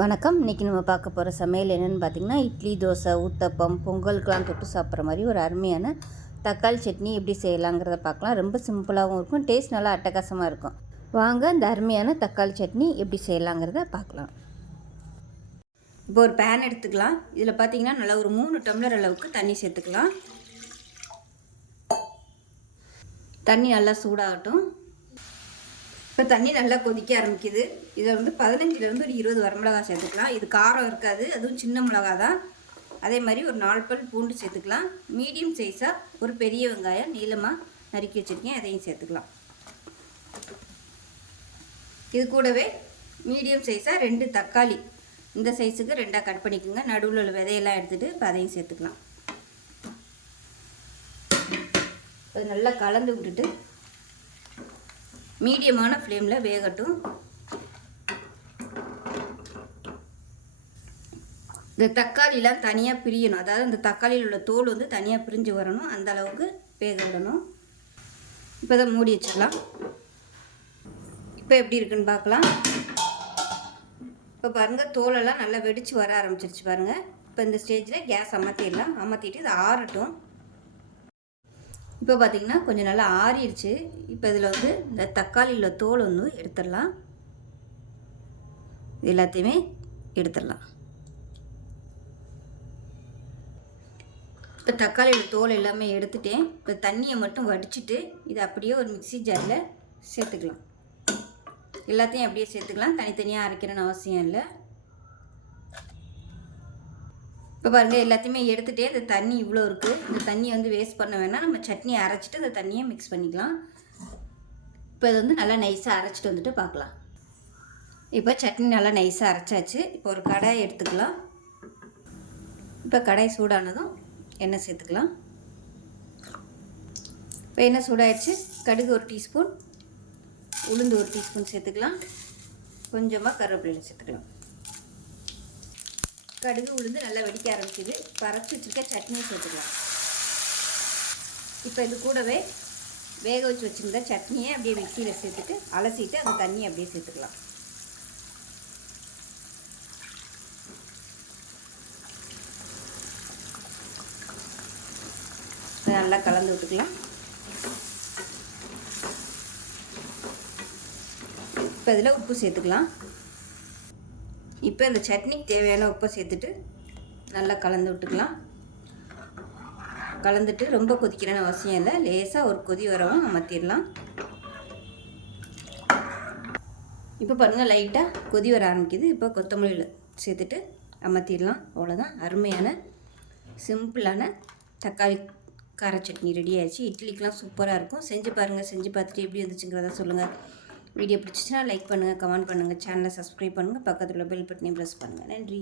வணக்கம். இன்றைக்கி நம்ம பார்க்க போகிற சமையல் என்னென்னு பார்த்திங்கன்னா, இட்லி, தோசை, ஊத்தப்பம், பொங்கலுக்கெலாம் தொட்டு சாப்பிட்ற மாதிரி ஒரு அருமையான தக்காளி சட்னி எப்படி செய்யலாங்கிறத பார்க்கலாம். ரொம்ப சிம்பிளாகவும் இருக்கும், டேஸ்ட் நல்லா அட்டகாசமாக இருக்கும். வாங்க இந்த அருமையான தக்காளி சட்னி எப்படி செய்யலாங்கிறத பார்க்கலாம். இப்போ ஒரு பேன் எடுத்துக்கலாம். இதில் பார்த்திங்கன்னா நல்லா ஒரு 3 டம்ளர் அளவுக்கு தண்ணி சேர்த்துக்கலாம். தண்ணி நல்லா சூடாகட்டும். இப்போ தண்ணி நல்லா கொதிக்க ஆரம்பிக்குது. இதில் வந்து 15லேருந்து ஒரு 20 வரமிளகா சேர்த்துக்கலாம். இது காரம் இருக்காது, அதுவும் சின்ன மிளகா தான். அதே மாதிரி ஒரு 4 பல் பூண்டு சேர்த்துக்கலாம். மீடியம் சைஸாக ஒரு பெரிய வெங்காயம் நீளமாக நறுக்கி வச்சுருக்கேன், அதையும் சேர்த்துக்கலாம். இது கூடவே மீடியம் சைஸாக 2 தக்காளி இந்த சைஸுக்கு 2ஆக கட் பண்ணிக்கோங்க. நடுவில் உள்ள விதையெல்லாம் எடுத்துகிட்டு இப்போ அதையும் சேர்த்துக்கலாம். அது நல்லா கலந்து விட்டுட்டு மீடியமான ஃப்ளேமில் வேகட்டும். இந்த தக்காளிலாம் தனியாக பிரியணும், அதாவது இந்த தக்காளியில் உள்ள தோல் வந்து தனியாக பிரிஞ்சு வரணும், அந்த அளவுக்கு வேக விடணும். இப்போ தான் மூடி வச்சிடலாம். இப்போ எப்படி இருக்குன்னு பார்க்கலாம். இப்போ பாருங்கள், தோலெல்லாம் நல்லா வெடித்து வர ஆரம்பிச்சிருச்சு பாருங்கள். இப்போ இந்த ஸ்டேஜில் கேஸ் அமர்த்திடலாம். அமர்த்திட்டு இதை ஆறட்டும். இப்போ பார்த்திங்கன்னா கொஞ்சம் நல்லா ஆறிடுச்சு. இப்போ இதில் வந்து இந்த தக்காளியில் தோல் வந்து எடுத்துடலாம். எல்லாத்தையுமே எடுத்துடலாம். இப்போ தக்காளியில் தோல் எல்லாமே எடுத்துட்டேன். இப்போ தண்ணியை மட்டும் வடிச்சிட்டு இதை அப்படியே ஒரு மிக்ஸி ஜாரில் சேர்த்துக்கலாம். எல்லாத்தையும் அப்படியே சேர்த்துக்கலாம், தனித்தனியாக அரைக்கிறன்னு அவசியம் இல்லை. இப்போ பாருங்கள், எல்லாத்தையுமே எடுத்துகிட்டே இந்த தண்ணி இவ்வளோ இருக்குது. இந்த தண்ணியை வந்து வேஸ்ட் பண்ண வேணாம். நம்ம சட்னியை அரைச்சிட்டு இந்த தண்ணியை மிக்ஸ் பண்ணிக்கலாம். இப்போ இது வந்து நல்லா நைஸாக அரைச்சிட்டு வந்துட்டு பார்க்கலாம். இப்போ சட்னி நல்லா நைஸாக அரைச்சாச்சு. இப்போ ஒரு கடாயை எடுத்துக்கலாம். இப்போ கடாய் சூடானதும் எண்ணெய் சேர்த்துக்கலாம். இப்போ எண்ணெய் சூடாயிடுச்சு. கடுகு 1 டீஸ்பூன், உளுந்து 1 டீஸ்பூன் சேர்த்துக்கலாம். கொஞ்சமாக கருவேப்பிலை சேர்த்துக்கலாம். கடுகு உளுந்து நல்லா வெடிக்க ஆரம்பிக்குது. பறச்சு வச்சுருக்க சட்னியை சேர்த்துக்கலாம். இப்போ இது கூடவே வேக வச்சு வச்சுருந்த சட்னியை அப்படியே மிக்சியில் சேர்த்துட்டு அலசிட்டு அந்த தண்ணியை அப்படியே சேர்த்துக்கலாம். நல்லா கலந்து விட்டுக்கலாம். இப்போ இதில் உப்பு சேர்த்துக்கலாம். இப்போ இந்த சட்னிக்கு தேவையான உப்பை சேர்த்துட்டு நல்லா கலந்து விட்டுக்கலாம். கலந்துட்டு ரொம்ப கொதிக்கிறன்னு அவசியம் இல்லை, லேசாக ஒரு கொதி வரவும் அமர்த்திடலாம். இப்போ பாருங்கள், லைட்டாக கொதி வர ஆரம்பிக்குது. இப்போ கொத்தமல்லியில் சேர்த்துட்டு அமர்த்திடலாம். அவ்வளோதான், அருமையான சிம்பிளான தக்காளி கார சட்னி ரெடி ஆயிடுச்சு. இட்லிக்கெலாம் சூப்பராக இருக்கும். செஞ்சு பாருங்கள். செஞ்சு பார்த்துட்டு எப்படி வந்துச்சுங்கிறத சொல்லுங்கள். வீடியோ பிடிச்சிச்சுன்னா லைக் பண்ணுங்கள், கமெண்ட் பண்ணுங்கள், சேனலை சப்ஸ்கிரைப் பண்ணுங்கள், பக்கத்தில் உள்ள பெல் பட்டனையும் ப்ரெஸ் பண்ணுங்கள். நன்றி.